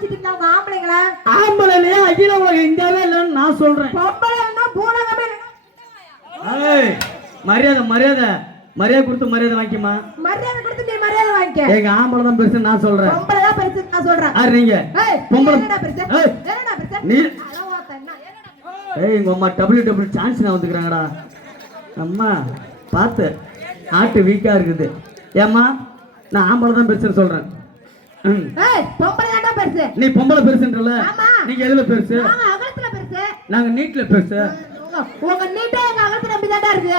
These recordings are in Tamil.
ஊத்திட்டீங்க உங்க ஆம்பளைங்களா? ஆம்பளையே அகில உலகம் இந்தியாவே இல்லன்னு நான் சொல்றேன். பொம்பளைன்னா பூலகமே. ஏய் மரியாதை மரியாதை மரியாதை கொடுத்து மரியாதை வாங்கிமா. மரியாதை கொடுத்து நீ மரியாதை வாங்கிக்க. எங்க ஆம்பளை தான் பெருசு நான் சொல்றேன். பொம்பளை தான் பெருசு நான் சொல்றேன். யார் நீங்க? பொம்பளை என்னடா பெருசு? என்னடா பெருசு? நீ அளவாத்த என்ன? ஏய் எங்க அம்மா WW சான்ஸ் நான் வந்துக்கறாங்கடா. அம்மா பாத்து ஆட்டு வீக்கா இருக்குது. ஏம்மா நான் ஆம்பளை தான் பெருசுன்னு சொல்றேன். ஏய் பொம்பளை தான் பெருசு. நீ பொம்பளை பெருசுன்றல. நீங்க எதுல பெருசு? நாங்க அகலத்துல பெருசு. நாங்க நீட்ல பெருசு. உங்க நீட்டே எங்க அகலத்துல நம்பி தான்டா இருக்கு.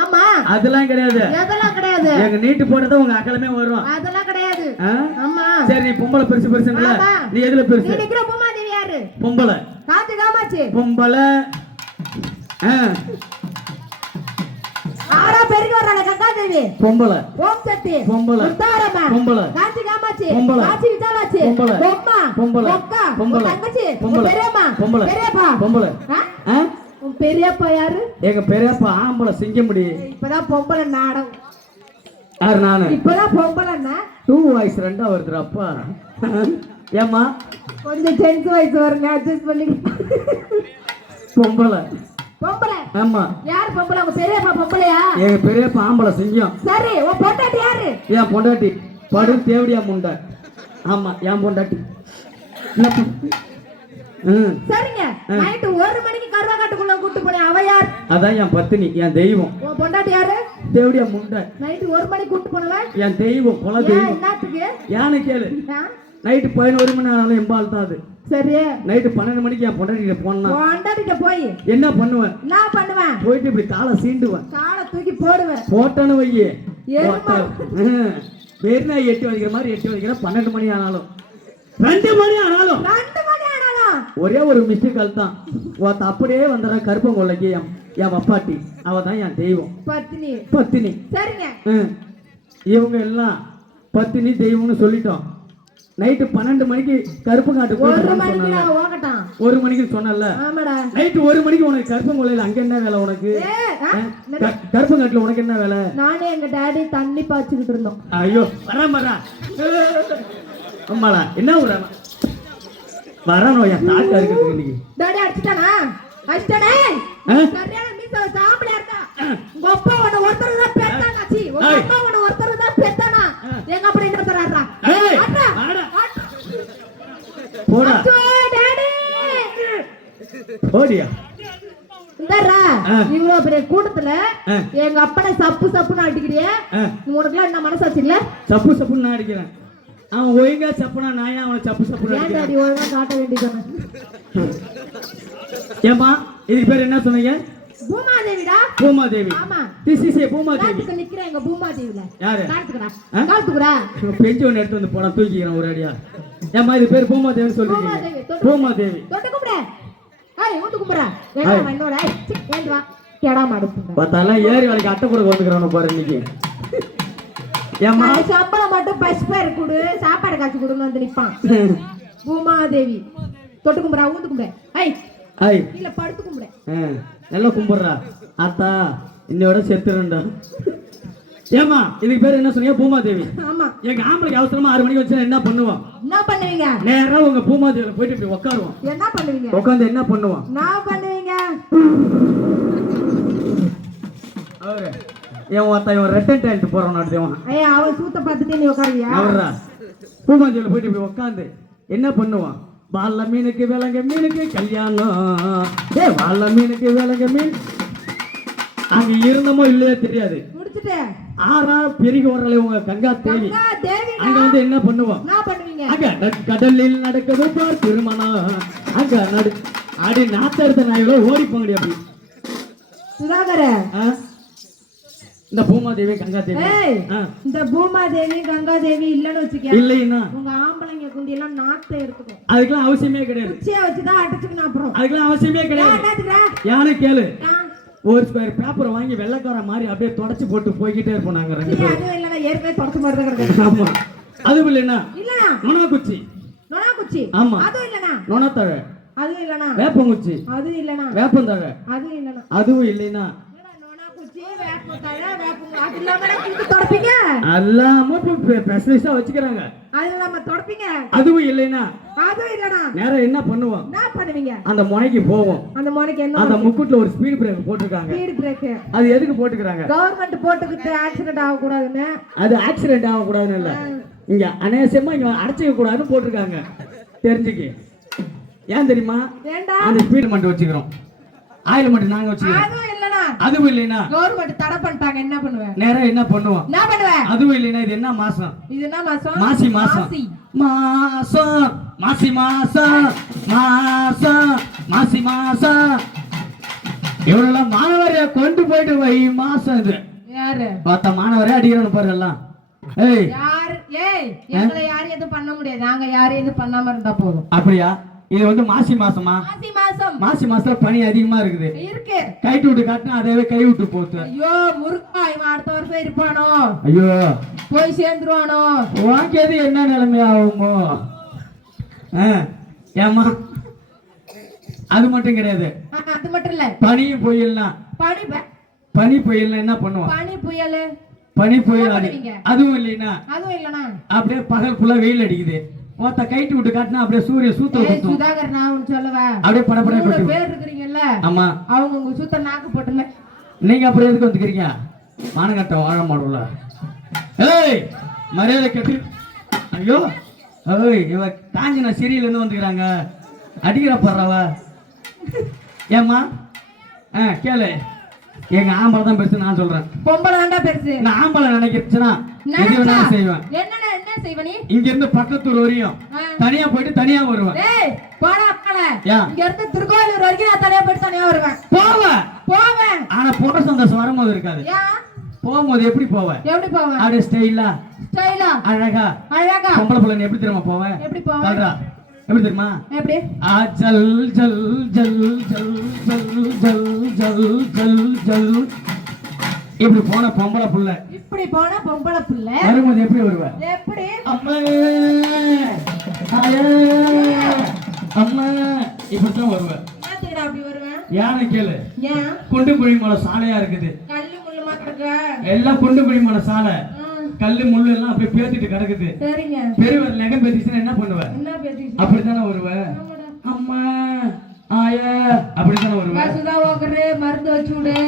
ஆமா அதெல்லாம் கிடையாது. அதெல்லாம் கிடையாது. எங்க நீட்டு போட்டத உங்க அகலமே வரும். அதெல்லாம் கிடையாது. ஆமா சரி நீ பொம்பளை பெருசு பெருசுன்றல. நீ எதுல பெருசு? நீ நிக்கிற பூமாதேவி யாரு? பொம்பளை. காத்து காமாச்சி. பொம்பளை. ஆரா பெருகி வரானே கங்காதேவி. பொம்பளை. ஓம் சக்தி. பொம்பளை. உத்தாரமா. பொம்பளை. காந்தி காமாச்சி. பொம்பளை. காசி விசாலாச்சி. பொம்பளை. பொம்மா. பொம்பளை. ஒக்கா. பொம்பளை. தங்கச்சி. பொம்பளை. பெரியம்மா. பொம்பளை. பெரியப்பா. பொம்பளை. உன் பெரியப்பா யாரு? எங்க பெரியப்பா ஆம்பளை சிங்கமுடி. இப்பதான் பொம்பளை நாடம். யார் நானு? இப்பதான் பொம்பளைன்னா 2 வாய்ஸ் ரெண்டா வருதுடா அப்பா. ஏம்மா கொஞ்சம் சென்ஸ் வாய்ஸ் வருங்க அட்ஜஸ்ட் பண்ணி. பொம்பளை. பொம்பளை. ஆமா. யார் பொம்பளை? உங்க பெரியப்பா பொம்பளையா? எங்க பெரியப்பா ஆம்பளை சிங்கம். சரி உன் பொண்டாட்டி யாரு? ஏன் பொண்டாட்டி படு தேவடியா முண்டை. ஆமா என் பொண்டாட்டி. சரிங்க நைட்டு 1 மணிக்கு கருவாக்காட்டுக்குள்ள கூட்டு போனே அவ யார்? அதான் என் பத்தினி என் தெய்வம். உன் பொண்டாட்டி யாரு? தேவடியா முண்டை. நைட்டு 1 மணிக்கு கூட்டு போனவ என் தெய்வம் குல தெய்வம். என்னத்துக்கு? யானை கேளு. நைட்டு 11 மணி ஆனாலும் எம்பால் தான் அது. சரி நைட்டு 12 மணிக்கு என் பொண்டாட்டிட்ட போனா பொண்டாட்டிட்ட போய் என்ன பண்ணுவேன்? நான் பண்ணுவேன். போயிட்டு இப்படி காலை சீண்டுவேன். காலை தூக்கி போடுவேன். போட்டனு வையே. வேர்னா எட்டி வைக்கிற மாதிரி எட்டி வைக்கிற 12 மணி ஆனாலும் 2 மணி ஆனாலும் ஒரே ஒரு மிஸ்டேக் தான். அப்படியே வந்துடுற கருப்பங்கொள்ளைக்கு என் அப்பாட்டி அவ தான் என் தெய்வம். பத்தினி. பத்தினி. சரிங்க. இவங்க எல்லாம் பத்தினி தெய்வம்னு சொல்லிட்டோம். நைட்டு 12 மணிக்கு கருப்பு காட்டு 1 மணிக்கு சொன்னல. நைட்டு 1 மணிக்கு உனக்கு கருப்பங்கொள்ளையில அங்க என்ன வேலை உனக்கு? கருப்பு காட்டுல உனக்கு என்ன வேலை? நானே எங்க டாடி தண்ணி பாய்ச்சிக்கிட்டு இருந்தோம். ஐயோ வரா அம்மாடா என்ன ஊரா வரணும் என் தாத்தா இருக்குது இன்னைக்கு. டாடி அடிச்சிட்டானா? அடிச்சிட்டானே. சரியான மீச சாம்பல இருக்கா. உங்க அப்பா உன்னை ஒருத்தர் தான் பெத்தானா? சி உங்க அப்பா உன்னை ஒருத்தர் தான் பெத்தானா? எங்க அப்பா என்ன பண்றாரா? ஏய் ஆடா போடா டாடி போடியா. இந்தரா இவ்வளவு பெரிய கூட்டத்துல எங்க அப்பனை சப்பு சப்புன்னு அடிக்கிறியே உனக்குலாம் என்ன மனசாச்சு இல்ல? சப்பு சப்புன்னு நான் அடிக்கிறேன். அவன் ஒழுங்கா சப்புனா நான் அவனை சப்பு சப்புன்னு அடிக்கிறேன். ஒழுங்கா காட்ட வேண்டியதானே. ஏமா இதுக்கு பேர் என்ன சொன்னீங்க? பூமாதேவிடா. பூமாதேவி. ஆமா திஸ் இஸ் ஏ பூமாதேவி. காட்டுக்கு நிக்கிறேன் எங்க பூமாதேவில. யாரு? காட்டுக்குடா பெஞ்சு ஒன்று எடுத்து வந்து போனா தூக்கிக்கிறேன் ஒரு அடியா. ஏமா இது பேர் பூமாதேவின்னு சொல்றீங்க? பூமாதேவி. தொட்டு கும்பிடு. ஏய் ஊத்து கும்பிடுறா. வேணாம் இன்னொரு ஏய் வா கேடா மாடுங்க. பார்த்தால ஏறி வளைக்கு அட்டை கூட வந்துக்கறவன பாரு இன்னைக்கு. ஏமா சம்பளம் மட்டும் பஸ் பேர் குடு சாப்பாடு காசு குடுன்னு வந்து நிப்பான். பூமாதேவி தொட்டு கும்பிடுறா ஊத்து கும்பிடு. ஏய் ஏய் இல்ல படுத்து கும்பிடு. நல்லா கும்பிடுறா. ஆத்தா இன்னையோட செத்துறேன்டா. ஏமா இதுக்கு பேர் என்ன சொன்னீங்க? பூமாதேவி. ஆமா. எங்க ஆம்பளைக்கு அவசரமா 6 மணிக்கு வச்சா என்ன பண்ணுவோம்? என்ன பண்ணுவீங்க? நேரா உங்க பூமாதேவில போயிட்டு இப்படி உட்காருவோம். என்ன பண்ணுவீங்க? உட்கார்ந்து என்ன பண்ணுவோம்? நான் பண்ணுவீங்க. அவரே ஏன் வாத்தா இவன் ரெட்டன் டேண்ட் போறவன் நடத்துவான். ஏய் அவன் சூத்த பார்த்துட்டு நீ உட்காருவியா? அவரா பூமாதேவில போயிட்டு இப்படி உட்கார்ந்து என்ன பண்ணுவான்? வாழ மீனுக்கு விலங்க மீனுக்கு கல்யாணம். வாழ மீனுக்கு விலங்க மீன் அங்க இருந்தமோ இல்லையோ தெரியாது. முடிச்சிட்டு ஆறா பெருகி வரல உங்க கங்கா தேவி. அங்க வந்து என்ன பண்ணுவோம்? அங்க கடலில் நடக்குது பார் திருமணம். அங்க அடி நாத்தெடுத்த நாய்களோ ஓடிப்போங்கடி அப்படி. சுதாகர இந்த பூமாதேவி கங்கா தேவி. இந்த பூமாதேவி கங்கா தேவி இல்லன்னு வச்சுக்க. இல்லைன்னா உங்க ஆம்பளைங்க குண்டி எல்லாம் நாத்த எடுக்கணும். அதுக்கெல்லாம் அவசியமே கிடையாது. குச்சியா வச்சுதான் அடிச்சுக்கணும். அப்புறம் அதுக்கெல்லாம் அவசியமே கிடையாது. யானை கேளு. ஒரு ஸ்கொயர் பேப்பரை வாங்கி வெள்ளைக்கார மாதிரி அப்படியே தொடச்சு போட்டு போய்கிட்டே இருப்போம் நாங்க 2 பேரும். அது இல்லனா ஏற்கனவே தொடச்சு மாதிரி தான் கிடக்கு. ஆமா அது இல்லனா இல்லனா நோனா குச்சி. நோனா குச்சி. ஆமா அது இல்லனா நோனாத்தழை. அது இல்லனா வேப்பங்குச்சி. அது இல்லனா வேப்பந்தழை. அது இல்லனா அதுவும் இல்லைனா நோனா குச்சி வேப்ப அது இல்லாம கிழிச்சு தொடப்பீங்க. எல்லாமே இப்போ ஸ்பெஷலிஸ்டா வச்சுக்கிறாங்க. அது இல்லாம தொடப்பீங்க. அதுவும் இல்லைன்னா அதுவும் இல்லனா நேரா என்ன பண்ணுவோம்? என்ன பண்ணுவீங்க? அந்த முனைக்கு போவோம். அந்த முனைக்கு என்ன? அந்த முக்குட்ல ஒரு ஸ்பீட் பிரேக் போட்டுருக்காங்க. Speed break. அது எதுக்கு போட்டுக்கறாங்க? கவர்மெண்ட் போட்டுக்கிட்டு ஆக்சிடென்ட் ஆக கூடாதுன்னு. அது ஆக்சிடென்ட் ஆக கூடாதுன்னு இல்ல. இங்க அநேசமா இங்க அடைச்சிக்க கூடாதுன்னு போட்டுருக்காங்க. தெரிஞ்சுக்கி. ஏன் தெரியுமா? ஏண்டா? அந்த ஸ்பீட் மட்டும் வச்சுக்கிறோம். ஆயில் மட்டும் நாங்க வச்சுக்கிறோம். அதுவும் இல்லனா அதுவும் இல்லைனா கவர்மெண்ட் தடை பண்ணிட்டாங்க, என்ன பண்ணுவ? நேரா என்ன பண்ணுவோம்? என்ன பண்ணுவ? அதுவும் இல்லைனா இது என்ன மாசம்? இது என்ன மாசம்? மாசி மாசம். மாசம் மாசி மாசம் மாசம் மாசி மாசம். இவரெல்லாம் மாணவரை கொண்டு போயிட்டு வை மாசம் இது. யாரு? பார்த்த மாணவரே அடிக்கிறோம் பாரு எல்லாம். ஏய் யார்? ஏய் எங்களை யாரும் எதுவும் பண்ண முடியாது. நாங்க யாரும் எதுவும் பண்ணாம இருந்தா போதும். அப்படியா? இது வந்து மாசி மாசமா? மாசி மாசம். மாசி மாசத்துல பனி அதிகமா இருக்குது. இருக்கு. கைட்டு விட்டு காட்டினா அதே கை விட்டு போகுது. ஐயோ முருகா, இவன் அடுத்த வருஷம் இருப்பானோ? ஐயோ போய் சேர்ந்துருவானோ? உனக்கு எது என்ன நிலைமை ஆகுமோ? ஏமா அது மட்டும் கிடையாது. அது மட்டும் இல்ல, பனியும் புயல்னா பனி புயல்னா என்ன பண்ணுவோம்? பனி புயல். பனி புயல் என்ன அது. பண்ணுவீங்க? அதுவும் இல்லைன்னா அதுவும் இல்லனா அப்படியே பகல் ஃபுல்லா வெயில் அடிக்குது. ஒருத்த கைட்டு விட்டு காட்டினா அப்படியே சூரிய சூத்த ஏய் குத்தும். சுதாகர், நான் உனக்கு சொல்லவா? அப்படியே படபட மூணு கொட்டும். பேர் இருக்கீங்கல்ல, ஆமா. அவங்க உங்க சுத்த நாக்கு போட்டுல. நீங்க அப்புறம் எதுக்கு வந்துக்கிறீங்க? மானகட்ட வாழ மாடுல. ஏய் மரியாதை கட்டி. ஐயோ ஏய் இவ காஞ்சினா சிறியில இருந்து வந்துக்கிறாங்க. அடிக்கிற பறவ. ஏம்மா கேளு. எங்க ஆம்பளை தான் பெருசு நான் சொல்றேன். பொம்பளை தான்டா பெருசு. நான் ஆம்பளை நினைக்கிறேன்னா எது வேணாலும் செய்வேன். என்ன செய்வ நீ? இங்க இருந்து பக்கத்தூர் வரையும் தனியா போயிட்டு தனியா வருவேன். ஏய் போடா போடா. ஏன்? இங்க இருந்து திருக்கோயிலூர் வரைக்கும் நான் தனியா போயிட்டு தனியா வருவேன். போவேன். ஆனா போற சந்தோஷம் வரும்போது இருக்காது. ஏன்? போகும்போது எப்படி போவேன்? எப்படி போவேன்? அப்படியே ஸ்டைலா அழகா அழகா பொம்பளை பிள்ளை எப்படி தெரியுமா போவேன்? எப்படி போவேன்? சொல்றா எப்படி தெரியுமா? எப்படி? ஜல் ஜல் ஜல் ஜல் ஜல் ஜல் ஜல் ஜல் ஜல். இப்படி போன பொம்பளை புள்ள. இப்படி போன பொம்பளை புள்ள வரும்போது எப்படி வருவ? எப்படி? அம்மா அம்மா இப்படித்தான் வருவேன். ஏத்துக்கடா அப்படி வருவேன்? யானை கேளு. ஏன்? குண்டு குழி மலை சாலையா இருக்குது. கல்லு முள்ளு மாத்திருக்க. எல்லாம் குண்டு குழி மலை சாலை. கல்லு முள்ளு எல்லாம் அப்படியே பேத்திட்டு கிடக்குது. சரிங்க. பெரியவர் நகம் பேத்திச்சுன்னா என்ன பண்ணுவ? என்ன பேசிச்சு? அப்படித்தானே வருவ? அம்மா ஆயா அப்படித்தானே வருவ? சுதா ஓகரு மருந்து வச்சு விடு.